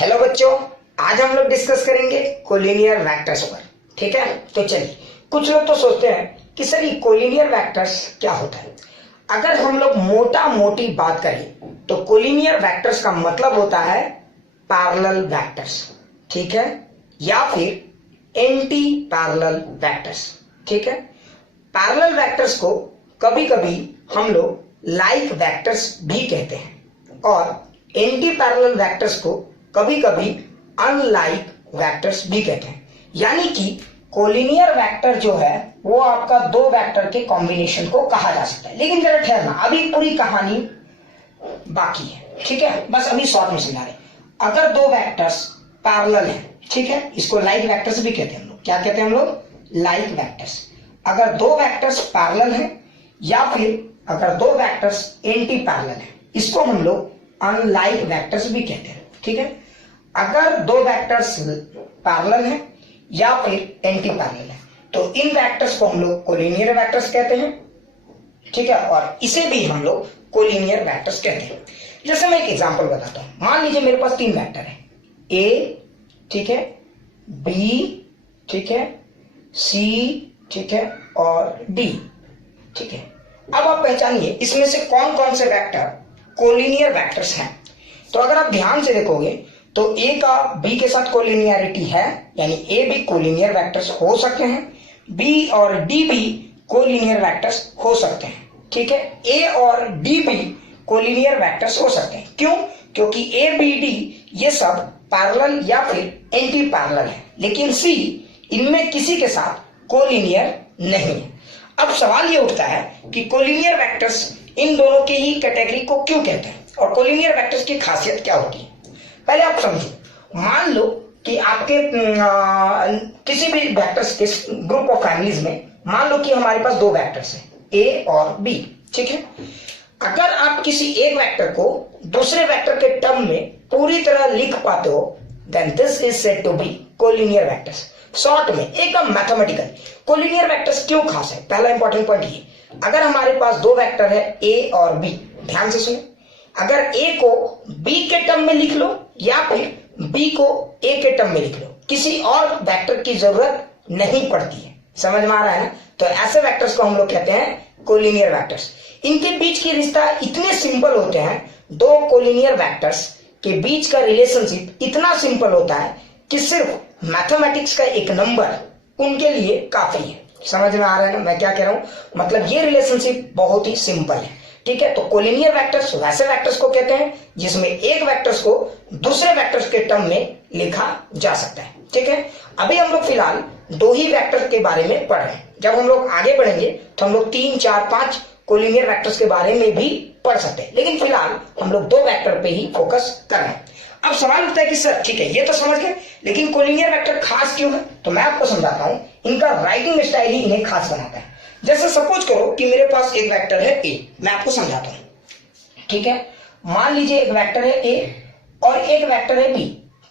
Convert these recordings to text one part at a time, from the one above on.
Hello बच्चों, आज हम लोग डिस्कस करेंगे कोलिनियर वेक्टर्स पर। ठीक है, तो चलिए। कुछ लोग तो सोचते हैं कि सर ये कोलिनियर वेक्टर्स क्या होता है। अगर हम लोग मोटा मोटी बात करें तो कोलिनियर वेक्टर्स का मतलब होता है पैरेलल वेक्टर्स, ठीक है, या फिर एंटी पैरेलल वेक्टर्स। ठीक है, पैरेलल वेक्टर्स को कभी कभी हम लोग लाइक वेक्टर्स भी कहते हैं और एंटी पैरेलल वेक्टर्स को कभी कभी अनलाइक वेक्टर्स भी कहते हैं। यानी कि कोलिनियर वेक्टर जो है वो आपका दो वेक्टर के कॉम्बिनेशन को कहा जा सकता है। लेकिन जरा ठहरना, अभी पूरी कहानी बाकी है। ठीक है, बस अभी शॉर्ट में समझा रहे। अगर दो वेक्टर्स पैरेलल हैं, ठीक है, इसको लाइक वेक्टर्स भी कहते हैं हम लोग। क्या कहते हैं हम लोग? Like vectors. अगर दो वेक्टर्स पैरेलल हैं या फिर अगर दो वेक्टर्स एंटी पैरेलल हैं, इसको हम लोग अनलाइक वेक्टर्स भी कहते हैं। ठीक है, अगर दो वेक्टर्स पैरेलल हैं या फिर एंटी पैरेलल है तो इन वेक्टर्स को हम लोग कोलिनियर वेक्टर्स कहते हैं। ठीक है, और इसे भी हम लोग कोलिनियर वेक्टर्स कहते हैं। जैसे मैं एक एग्जांपल बताता हूं। मान लीजिए मेरे पास तीन वेक्टर है, ए, ठीक है, बी, ठीक है, सी, ठीक है, और डी। ठीक है, अब आप पहचानिए इसमें से कौन कौन से वेक्टर कोलिनियर वेक्टर्स हैं। तो अगर आप ध्यान से देखोगे तो ए का बी के साथ कोलिनियरिटी है, यानी ए भी कोलिनियर वेक्टर्स हो सकते हैं, बी और डी भी कोलिनियर वेक्टर्स हो सकते हैं। ठीक है, ए और डी भी कोलिनियर वेक्टर्स हो सकते हैं। क्यों? क्योंकि ए, बी, डी ये सब पैरेलल या फिर एंटी पैरेलल है, लेकिन सी इनमें किसी के साथ कोलिनियर नहीं है। अब सवाल ये उठता है कि कोलिनियर वेक्टर्स इन दोनों की ही कैटेगरी को क्यों कहते हैं और कोलिनियर वेक्टर्स की खासियत क्या होती है। पहले आप समझो। मान लो कि आपके किसी भी वेक्टर्स के ग्रुप ऑफ फैमिलीज में मान लो कि हमारे पास दो वेक्टर्स हैं, ए और बी। ठीक है, अगर आप किसी एक वेक्टर को दूसरे वेक्टर के टर्म में पूरी तरह लिख पाते हो, then this is said to be collinear vectors. Short में एकदम मैथमेटिकल कोलिनियर वेक्टर्स क्यों खास है, पहला इंपॉर्टेंट पॉइंट ये। अगर हमारे पास दो वेक्टर है ए और बी, ध्यान से सुने, अगर ए को बी के टर्म में लिख लो या फिर बी को ए के टर्म में लिख लो, किसी और वेक्टर की जरूरत नहीं पड़ती है। समझ में आ रहा है ना? तो ऐसे वेक्टर्स को हम लोग कहते हैं कोलिनियर वेक्टर्स। इनके बीच की रिश्ता इतने सिंपल होते हैं, दो कोलिनियर वेक्टर्स के बीच का रिलेशनशिप इतना सिंपल होता है कि सिर्फ मैथमेटिक्स का एक नंबर उनके लिए काफी है। समझ में आ रहा है ना मैं क्या कह रहा हूं? मतलब ये रिलेशनशिप बहुत ही सिंपल है। ठीक है, तो कोलिनियर वेक्टर्स वैसे वेक्टर्स को कहते हैं जिसमें एक वेक्टर्स को दूसरे वेक्टर्स के टर्म में लिखा जा सकता है। ठीक है, अभी हम लोग फिलहाल दो ही वेक्टर के बारे में पढ़ रहे हैं। जब हम लोग आगे बढ़ेंगे तो हम लोग 3, 4, 5 कोलिनियर वेक्टर्स के बारे में भी पढ़ सकते हैं, लेकिन फिलहाल हम लोग दो वेक्टर पे ही फोकस कर रहे हैं। अब सवाल उठता है कि सर ठीक है ये तो समझ गए, लेकिन कोलिनियर वेक्टर खास क्यों है? तो मैं आपको समझाता हूं। इनका राइटिंग स्टाइल ही इन्हें खास बनाता है। जैसे सपोज करो कि मेरे पास एक वेक्टर है ए, मैं आपको समझाता हूं। ठीक है, मान लीजिए एक वेक्टर है ए और एक वेक्टर है बी।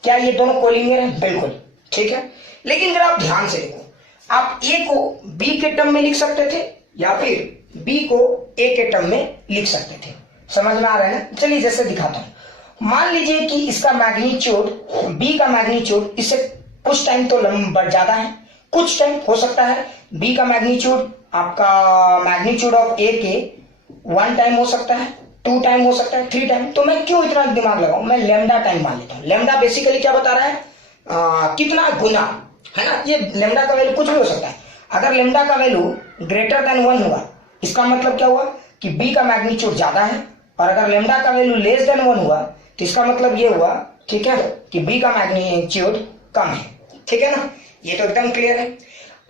क्या ये दोनों कोलिनियर है? बिल्कुल। ठीक है, लेकिन अगर आप ध्यान से देखो, आप ए को बी के टर्म में लिख सकते थे या फिर बी को ए के टर्म में लिख सकते थे। समझ में आ रहा है ना? चलिए जैसे दिखाता हूं। मान लीजिए कि इसका मैग्नीट्यूड, बी का मैग्नीट्यूड इससे कुछ टाइम तो ज्यादा है, कुछ टाइम हो सकता है बी का मैग्नीट्यूड आपका मैग्नीट्यूड ऑफ ए के 1 टाइम हो सकता है, 2 टाइम हो सकता है, 3 टाइम। तो मैं क्यों इतना दिमाग लगाऊं, मैं लेमडा टाइम मान लेता हूं। लेमडा बेसिकली क्या बता रहा है? कितना गुना, है ना? ये लेमडा का वैल्यू कुछ भी हो सकता है। अगर लेमडा का वैल्यू ग्रेटर देन 1 हुआ, इसका मतलब क्या हुआ कि बी का मैग्नीट्यूड ज्यादा है, और अगर लेमडा का वैल्यू लेस देन 1 हुआ तो इसका मतलब ये हुआ, ठीक है, कि बी का मैग्नीट्यूड कम है। ठीक है ना? ये तो एकदम क्लियर है।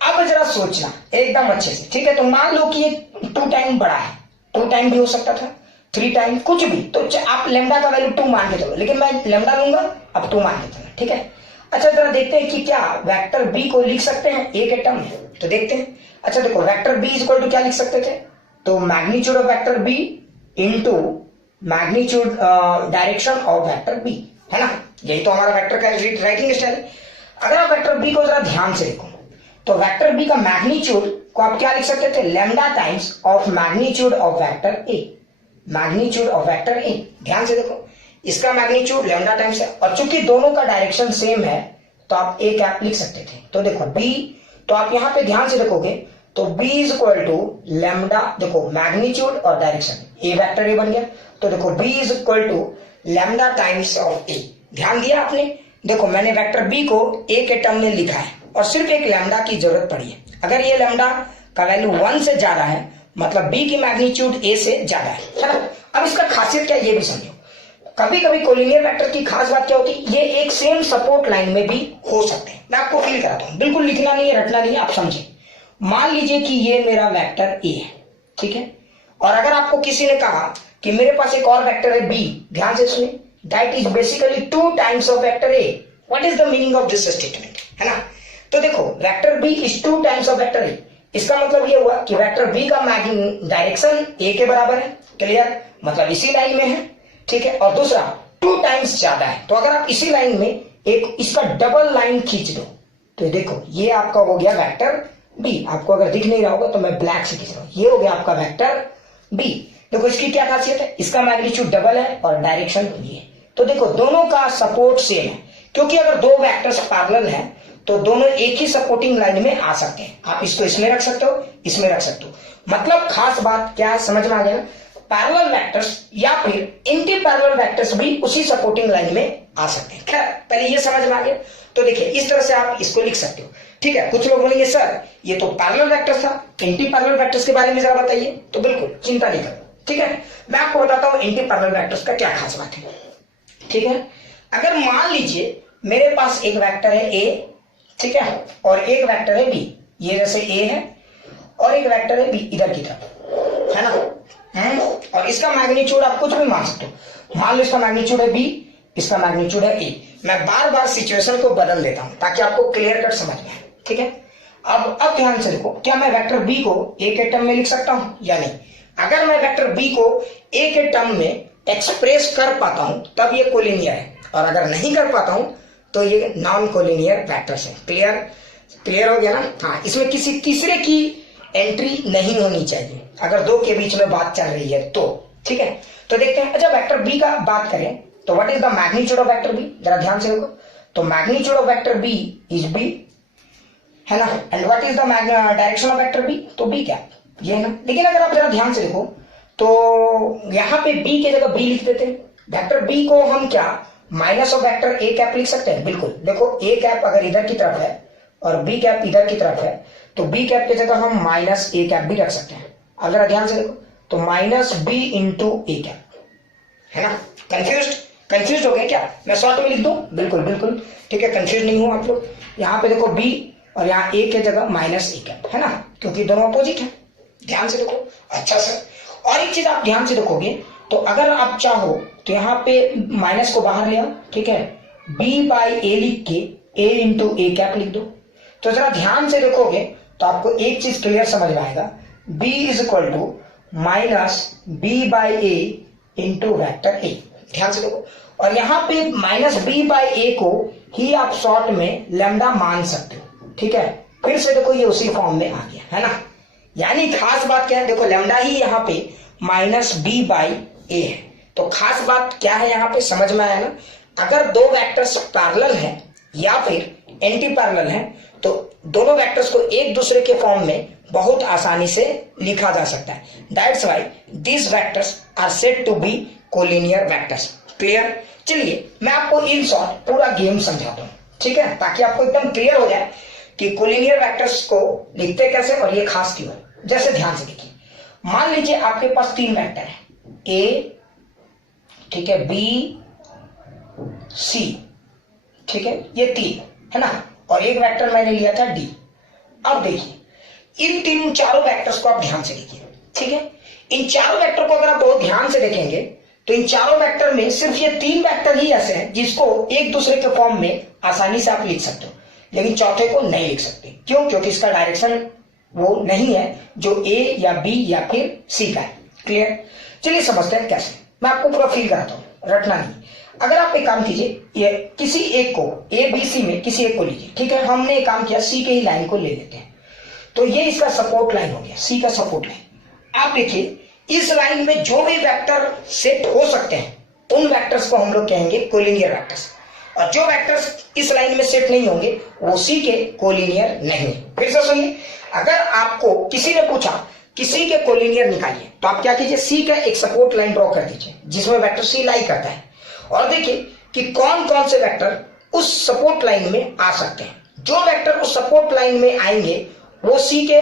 अब जरा सोचना एकदम अच्छे से। ठीक है, तो मान लो कि ये 2 टाइम बड़ा है, 2 टाइम भी हो सकता था, 3 टाइम, कुछ भी। तो आप लेमडा का वैल्यू 2 मान के चलो, लेकिन मैं लेमडा लूंगा, अब 2 मान के चलो। ठीक है, अच्छा जरा देखते हैं कि क्या वेक्टर बी को लिख सकते हैं ए के टर्म में, तो देखते हैं। अच्छा देखो, vector B is equal to क्या लिख सकते थे? तो magnitude of vector B into magnitude direction of vector B, है ना? यही तो हमारा वेक्टर का राइटिंग स्टाइल है। अगर आप वेक्टर बी को जरा ध्यान से देखो तो वेक्टर बी का मैग्नीट्यूड को आप क्या लिख सकते थे? Lambda times of magnitude of vector A, magnitude of vector ए। ध्यान से देखो, इसका मैग्नीट्यूड लैम्डा टाइम्स है, और चूंकि दोनों का डायरेक्शन सेम है तो आप ए कैप लिख सकते थे। तो देखो बी, तो आप यहां पे ध्यान से देखोगे तो b is equal to lambda, देखो मैग्नीट्यूड और डायरेक्शन, ए वेक्टर ए बन गया। तो देखो b is equal to lambda times of A. ध्यान दिया आपने, देखो मैंने वेक्टर b को a के टर्म में लिखा है और सिर्फ एक लैम्डा की जरूरत पड़ी है। अगर ये लैम्डा का वैल्यू 1 से ज्यादा है मतलब b की मैग्नीट्यूड a से ज्यादा है ना। अब इसका खासियत क्या है ये भी समझो। कभी कभी कोलिनियर वेक्टर की खास बात क्या होती है, ये एक सेम सपोर्ट लाइन में भी हो सकते हैं। मैं आपको फील कराता हूं, बिल्कुल लिखना नहीं है, रटना नहीं है, आप समझे। मान लीजिए कि ये मेरा वेक्टर ए है, ठीक है, और अगर आपको किसी ने कहा कि मेरे पास एक और वेक्टर है बी, ध्यान से सुनिए, that is basically 2 times of vector A. What is the meaning of this statement, है ना। तो देखो vector B is 2 times of vector A, इसका मतलब ये हुआ कि वेक्टर बी का डायरेक्शन ए के बराबर है, क्लियर, मतलब इसी लाइन में है, ठीक है, और दूसरा 2 टाइम्स ज्यादा है। तो अगर आप इसी लाइन में एक इसका डबल लाइन खींच दो तो देखो ये आपका हो गया वेक्टर बी। आपको अगर दिख नहीं रहा होगा तो मैं ब्लैक से खींच रहा हूं, ये हो गया आपका वेक्टर बी। देखो इसकी क्या खासियत है, इसका मैग्नीट्यूड डबल है और डायरेक्शन ये। तो देखो दोनों का सपोर्ट सेम है, क्योंकि अगर दो वेक्टर्स पैरेलल हैं तो दोनों एक ही सपोर्टिंग लाइन में आ सकते हैं। आप इसको इसमें रख सकते हो, इसमें रख सकते हो। मतलब खास बात क्या है, समझ में आ गया ना। पैरेलल वेक्टर्स या फिर एंटी पैरेलल वेक्टर्स भी उसी सपोर्टिंग लाइन में आ सकते हैं। खैर पहले ये समझ में आ गया। तो देखिए इस तरह से आप इसको लिख सकते हो, ठीक है। कुछ लोग बोलेंगे सर ये तो पैरेलल वेक्टर्स था, एंटी पैरेलल वेक्टर्स के बारे में जरा बताइए। तो बिल्कुल चिंता नहीं करो, ठीक है, मैं आपको बताता हूं एंटी पैरेलल वेक्टर्स का क्या खास बात है, ठीक है। अगर मान लीजिए मेरे पास एक वेक्टर है ए, ठीक है, और एक वेक्टर है बी, ये जैसे ए है और एक वेक्टर है बी इधर की तरफ, है ना। और इसका मैग्नीट्यूड आप कुछ भी मान सकते हो। मान लो इसका मैग्नीट्यूड है बी, इसका मैग्नीट्यूड है ए। मैं बार बार सिचुएशन को बदल देता हूं ताकि आपको क्लियर कट समझ में आए, ठीक है। अब ध्यान से देखो, क्या मैं वेक्टर बी को ए के टर्म में लिख सकता हूं या नहीं। अगर मैं वेक्टर बी को ए के टर्म में एक्सप्रेस कर पाता हूं तब ये कोलिनियर है, और अगर नहीं कर पाता हूं तो ये नॉन कोलिनियर वेक्टर्स है। क्लियर हो गया ना। हाँ, इसमें किसी तीसरे की एंट्री नहीं होनी चाहिए अगर दो के बीच में बात चल रही है तो, ठीक है। तो देखते हैं, अच्छा वेक्टर बी का बात करें तो what is the magnitude of vector B, जरा ध्यान से देखो। तो magnitude of vector B is B, है ना, and what is the direction of vector B, तो बी क्या ये है ना। लेकिन अगर आप जरा ध्यान से देखो तो यहां पे बी के जगह बी लिख देते हैं। वेक्टर बी को हम क्या minus of vector A cap लिख सकते हैं, बिल्कुल। देखो ए कैप अगर इधर की तरफ है और बी कैप इधर की तरफ है तो बी कैप की जगह हम माइनस ए कैप भी रख सकते हैं। अगर ध्यान से देखो तो minus B into A cap, है ना। कंफ्यूज हो गए क्या, मैं शॉर्ट में लिख दूं, बिल्कुल, ठीक है, कंफ्यूज नहीं हो आप लोग। यहाँ पे देखो बी और यहाँ ए के जगह माइनस ए कैप, है ना, क्योंकि दोनों अपोजिट है। ध्यान से देखो, अच्छा सर। और एक चीज आप ध्यान से देखोगे तो अगर आप चाहो तो यहाँ पे माइनस को बाहर ले आओ, ठीक है, बी बाई ए लिख के ए इंटू ए कैप लिख दो। तो जरा ध्यान से देखोगे तो आपको एक चीज क्लियर समझ में आएगा, b is equal to minus B by A into vector A. ध्यान से देखो, और यहाँ पे माइनस बी बाई ए को ही आप शॉर्ट में लैम्डा मान सकते हो, ठीक है। फिर से देखो ये उसी फॉर्म में आ गया, है ना। यानी खास बात क्या है, देखो लैम्डा ही यहाँ पे माइनस बी बाई ए है। तो खास बात क्या है यहाँ पे, समझ में आया ना। अगर दो वेक्टर्स पैरेलल हैं या फिर एंटी पैरेलल हैं तो दोनों वेक्टर्स को एक दूसरे के फॉर्म में बहुत आसानी से लिखा जा सकता है। That's why this vectors are said to be collinear vectors. Clear. चलिए मैं आपको इन शॉर्ट पूरा गेम समझाता हूं, ठीक है, ताकि आपको एकदम क्लियर हो जाए कि कोलिनियर वेक्टर्स को लिखते कैसे और ये खास क्यों है। जैसे ध्यान से देखिए, मान लीजिए आपके पास 3 वेक्टर है, ए, ठीक है, बी, सी, ठीक है, ये 3 है ना, और एक वेक्टर मैंने लिया था डी। अब देखिए इन चारों वेक्टर्स को आप ध्यान से देखिए, ठीक है। इन चारों वेक्टर को अगर आप बहुत ध्यान से देखेंगे तो इन चारों वेक्टर में सिर्फ ये 3 वेक्टर ही ऐसे हैं जिसको एक दूसरे के फॉर्म में आसानी से आप लिख सकते हो, लेकिन चौथे को नहीं लिख सकते। क्यों? क्योंकि इसका डायरेक्शन वो नहीं है जो ए या बी या फिर सी का है। क्लियर। चलिए समझते हैं कैसे, मैं आपको पूरा फील कराता हूं, रटना नहीं। अगर आप एक काम कीजिए, ये किसी एक को ए बी सी में किसी एक को लीजिए, ठीक है। हमने एक काम किया, सी के ही लाइन को ले लेते हैं, तो ये इसका सपोर्ट लाइन हो गया, सी का सपोर्ट लाइन। आप देखिए इस लाइन में जो भी वेक्टर सेट हो सकते हैं उन वेक्टर्स को हम लोग कहेंगे कोलिनियर वेक्टर्स। और जो वेक्टर्स इस लाइन में सेट नहीं होंगे वो सी के कोलिनियर नहीं। फिर से सुनिए, अगर आपको किसी ने पूछा किसी के कोलिनियर निकालिए तो आप क्या कीजिए, सी का एक सपोर्ट लाइन ड्रॉ कर दीजिए जिसमें वेक्टर सी लाई करता है, और देखिए कि कौन कौन से वेक्टर उस सपोर्ट लाइन में आ सकते हैं। जो वेक्टर उस सपोर्ट लाइन में आएंगे वो सी के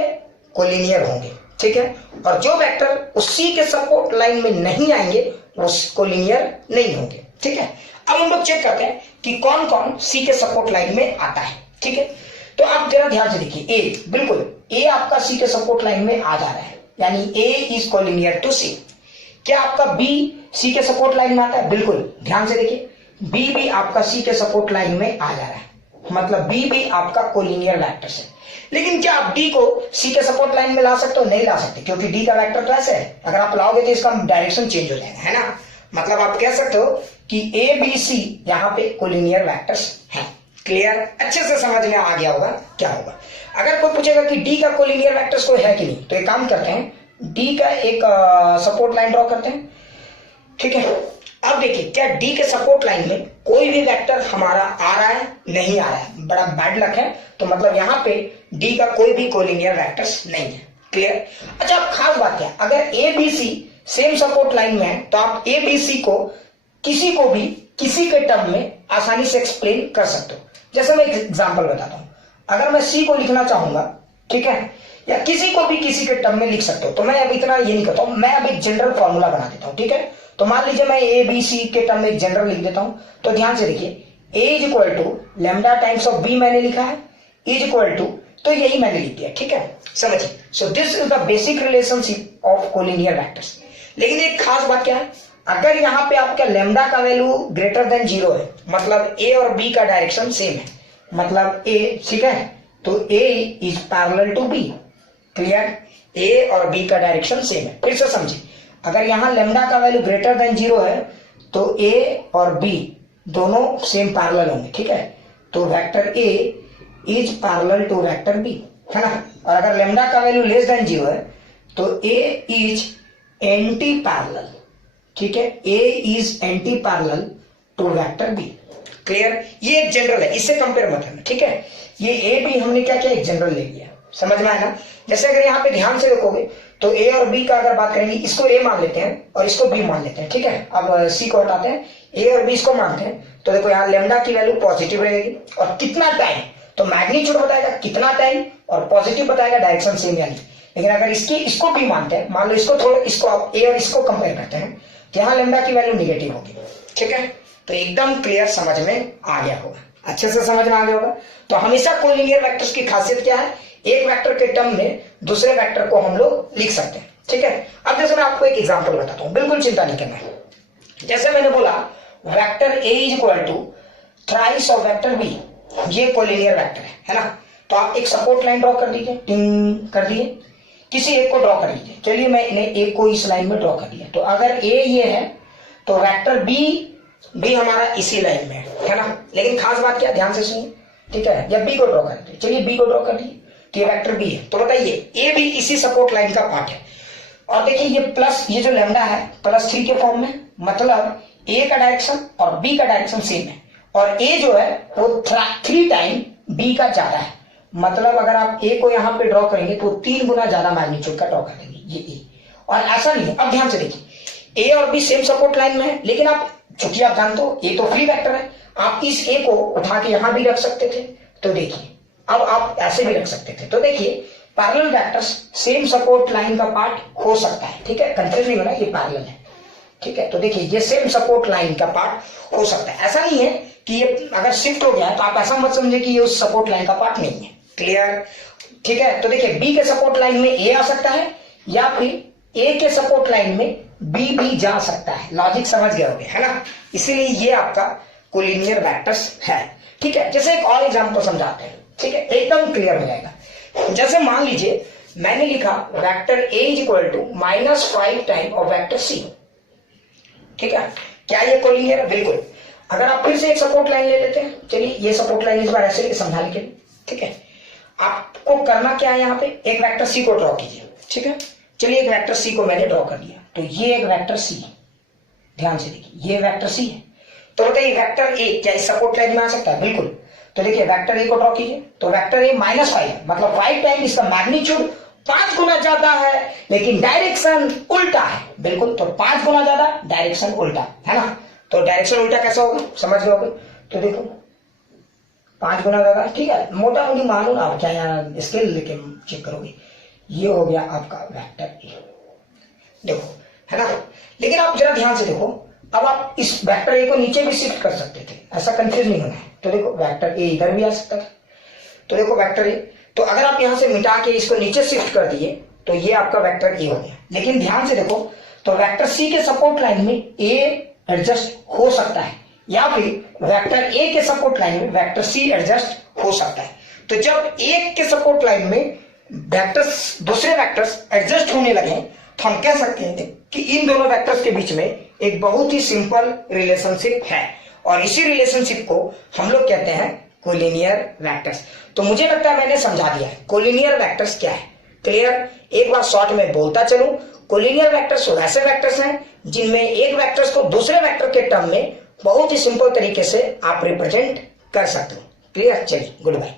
कोलिनियर होंगे, ठीक है, और जो वेक्टर उस सी के सपोर्ट लाइन में नहीं आएंगे वो कोलिनियर नहीं होंगे, ठीक है। अब हम लोग चेक करते हैं कि कौन कौन सी के सपोर्ट लाइन में आता है, ठीक है। तो आप जरा ध्यान से देखिए, ए, बिल्कुल ए आपका सी के सपोर्ट लाइन में आ जा रहा है, यानी ए इज कोलिनियर टू सी। क्या आपका बी सी के सपोर्ट लाइन में आता है? बिल्कुल, ध्यान से देखिए, बी भी आपका सी के सपोर्ट लाइन में आ जा रहा है, मतलब बी भी आपका कोलिनियर वेक्टर है। लेकिन क्या आप डी को सी के सपोर्ट लाइन में ला सकते हो? नहीं ला सकते, क्योंकि डी का वेक्टर तो ऐसे है, अगर आप लाओगे तो इसका डायरेक्शन चेंज हो जाएगा, है ना। मतलब आप कह सकते हो कि ए बी सी यहाँ पे कोलिनियर वेक्टर्स हैं। क्लियर? अच्छे से समझ में आ गया होगा क्या होगा। अगर कोई पूछेगा कि डी का कोलिनियर वेक्टर्स कोई है कि नहीं, तो एक काम करते हैं, डी का एक सपोर्ट लाइन ड्रॉ करते हैं, ठीक है। अब देखिए, क्या डी के सपोर्ट लाइन में कोई भी वेक्टर हमारा आ रहा है? नहीं आ रहा है, बड़ा बैड लक है, तो मतलब यहाँ पे डी का कोई भी कोलिनियर वेक्टर्स नहीं है। क्लियर? अच्छा, अब खास बात क्या, अगर A B C same support line में है तो आप ए बी सी को किसी को भी किसी के टर्म में आसानी से एक्सप्लेन कर सकते हो। जैसे मैं एक एग्जांपल बताता हूं, अगर मैं सी को लिखना चाहूंगा, ठीक है, या किसी को भी किसी के टर्म में लिख सकते हो, तो मैं अब इतना ये नहीं करता हूं, मैं अब एक जनरल फॉर्मूला बना देता हूं, ठीक है। तो मान लीजिए मैं ए बी सी के टर्म में एक जनरल लिख देता हूं, तो ध्यान से देखिए, A is equal to lambda times of B मैंने लिखा है, इज इक्वल टू, तो यही मैंने लिख दिया, ठीक है, समझिए। So this is the basic relationship of collinear vectors. लेकिन एक खास बात क्या है, अगर यहाँ पे आपका लैम्डा का वैल्यू ग्रेटर देन 0 है, मतलब ए और बी का डायरेक्शन सेम है, मतलब ए, ठीक है, तो A is parallel to B. Clear? A और बी का डायरेक्शन सेम है। फिर से समझिए, अगर यहाँ लैम्डा का वैल्यू ग्रेटर देन 0 है तो ए और बी दोनों सेम पैरेलल होंगे, ठीक है, तो vector A is parallel to vector B, है ना। और अगर लैम्डा का वैल्यू लेस देन 0 है तो ए इज एंटी पैरेलल, ठीक है, A is anti parallel to vector B. Clear? ये एक जनरल है, इससे कंपेयर मत करना, ठीक है। ये ए बी हमने क्या किया, एक जनरल ले लिया, समझ में आया ना। जैसे अगर यहाँ पे ध्यान से देखोगे तो ए और बी का अगर बात करेंगे, इसको ए मान लेते हैं और इसको बी मान लेते हैं, ठीक है। अब सी को हटाते हैं, ए और बी इसको मानते हैं, तो देखो यहाँ लेमडा की वैल्यू पॉजिटिव रहेगी, और कितना टाइम, तो मैग्नीट्यूड बताएगा कितना टाइम, और पॉजिटिव बताएगा डायरेक्शन सेम यानी। लेकिन अगर इसको बी मानते हैं, मान लो इसको थोड़ा, इसको आप ए और इसको कंपेयर करते हैं, तो यहाँ लेमडा की वैल्यू निगेटिव होगी, ठीक है। तो एकदम क्लियर समझ में आ गया होगा, अच्छे से समझ में आ गया होगा। तो हमेशा कोलिनियर वेक्टर्स की खासियत क्या है, एक वेक्टर के टर्म में दूसरे वेक्टर को हम लोग लिख सकते हैं, ठीक है। अब जैसे मैं आपको एक एग्जांपल बताता हूं, बिल्कुल चिंता नहीं करना है। जैसे मैंने बोला vector A is equal to thrice of vector B, ये कोलिनियर वेक्टर है ना। तो आप एक सपोर्ट लाइन ड्रॉ कर दीजिए, टिंग कर दिए, किसी एक को ड्रॉ कर लीजिए। चलिए मैंने एक को इस लाइन में ड्रॉ कर दिया, तो अगर ए ये है तो वेक्टर बी भी हमारा इसी लाइन में है ना। लेकिन खास बात क्या, ध्यान से सुनिए, ठीक है। या बी को ड्रॉ कर दीजिए, चलिए बी को ड्रॉ कर दिए, तो ये वेक्टर बी है, तो बताइए ए भी इसी सपोर्ट लाइन का पार्ट है। और देखिए ये प्लस, ये जो लैम्डा है +3 के फॉर्म में, मतलब ए का डायरेक्शन और बी का डायरेक्शन सेम है, और ए जो है वो 3 टाइम बी का ज्यादा है, मतलब अगर आप ए को यहाँ पे ड्रॉ करेंगे तो 3 गुना ज्यादा मैग्नीट्यूड का ड्रॉ कर देंगे ये ए। और ऐसा नहीं है, अब ध्यान से देखिए, ए और बी सेम सपोर्ट लाइन में है, लेकिन आप चूंकि आप जानते हो ए तो फ्री वेक्टर है, आप इस ए को उठा के यहां भी रख सकते थे, तो देखिए अब आप ऐसे भी रख सकते थे। तो देखिए parallel vectors same support line का पार्ट हो सकता है, ठीक है, कंफ्यूज नहीं होना, ये पैरेलल है, ठीक है। तो देखिए ये सेम सपोर्ट लाइन का पार्ट हो सकता है, ऐसा नहीं है कि ये अगर शिफ्ट हो गया तो आप ऐसा मत समझे कि ये उस सपोर्ट लाइन का पार्ट नहीं है। क्लियर? ठीक है। तो देखिए बी के सपोर्ट लाइन में ए आ सकता है, या फिर ए के सपोर्ट लाइन में बी भी जा सकता है। लॉजिक समझ गए होंगे, है ना। इसीलिए ये आपका कोलिनियर वेक्टर्स है, ठीक है। जैसे एक और एग्जांपल समझाते हैं, ठीक है, एकदम क्लियर हो जाएगा। जैसे मान लीजिए मैंने लिखा vector A is equal to -5 time of vector C, ठीक है। क्या ये कोलिनियर है? बिल्कुल। अगर आप फिर से एक सपोर्ट लाइन ले लेते हैं, चलिए ये सपोर्ट लाइन इस बार ऐसे समझा के, ठीक है। आपको करना क्या है, यहाँ पे एक वेक्टर सी को ड्रॉ कीजिए, ठीक है। चलिए एक वेक्टर सी को मैंने ड्रॉ कर दिया, तो ये एक वेक्टर सी, ध्यान से देखिए, ये वेक्टर सी है, तो बताइए वेक्टर ए क्या इस सपोर्ट लाइन में आ सकता है? बिल्कुल। तो देखिए वेक्टर ए को ड्रॉ कीजिए, तो वेक्टर ए -5 है, मतलब 5 टाइम इसका मैग्नीट्यूड 5 गुना ज्यादा है, लेकिन डायरेक्शन उल्टा है। बिल्कुल, तो 5 गुना ज्यादा, डायरेक्शन उल्टा, है ना? तो डायरेक्शन उल्टा कैसा होगा, समझ गए होगे? तो देखो 5 गुना ज्यादा, ठीक है, मोटा मोटी मानो ना, आप क्या यहाँ स्केल लेके चेक करोगे। ये हो गया आपका वेक्टर ए, देखो, है ना? लेकिन आप जरा ध्यान से देखो, अब आप इस वेक्टर ए को नीचे भी शिफ्ट कर सकते थे, ऐसा कंफ्यूज नहीं होना है। तो देखो वेक्टर ए इधर भी आ सकता है, तो देखो वेक्टर ए, तो अगर आप यहां से मिटा के इसको नीचे शिफ्ट कर दिए तो ये आपका वेक्टर ए हो गया। लेकिन ध्यान से देखो, तो वेक्टर सी के सपोर्ट लाइन में ए एडजस्ट हो सकता है, या फिर वेक्टर ए के सपोर्ट लाइन में वेक्टर सी एडजस्ट हो सकता है। तो जब एक के सपोर्ट लाइन में वेक्टर्स, दूसरे वेक्टर्स एडजस्ट होने लगे, तो हम कह सकते हैं कि इन दोनों वेक्टर्स के बीच में एक बहुत ही सिंपल रिलेशनशिप है, और इसी रिलेशनशिप को हम लोग कहते हैं कोलिनियर वेक्टर्स। तो मुझे लगता है मैंने समझा दिया है कोलिनियर वेक्टर्स क्या है। क्लियर? एक बार शॉर्ट में बोलता चलूं, कोलिनियर वेक्टर्स वैसे वेक्टर्स हैं जिनमें एक वेक्टर्स को दूसरे वेक्टर के टर्म में बहुत ही सिंपल तरीके से आप रिप्रेजेंट कर सकते हो। क्लियर? चलिए, गुड बाय।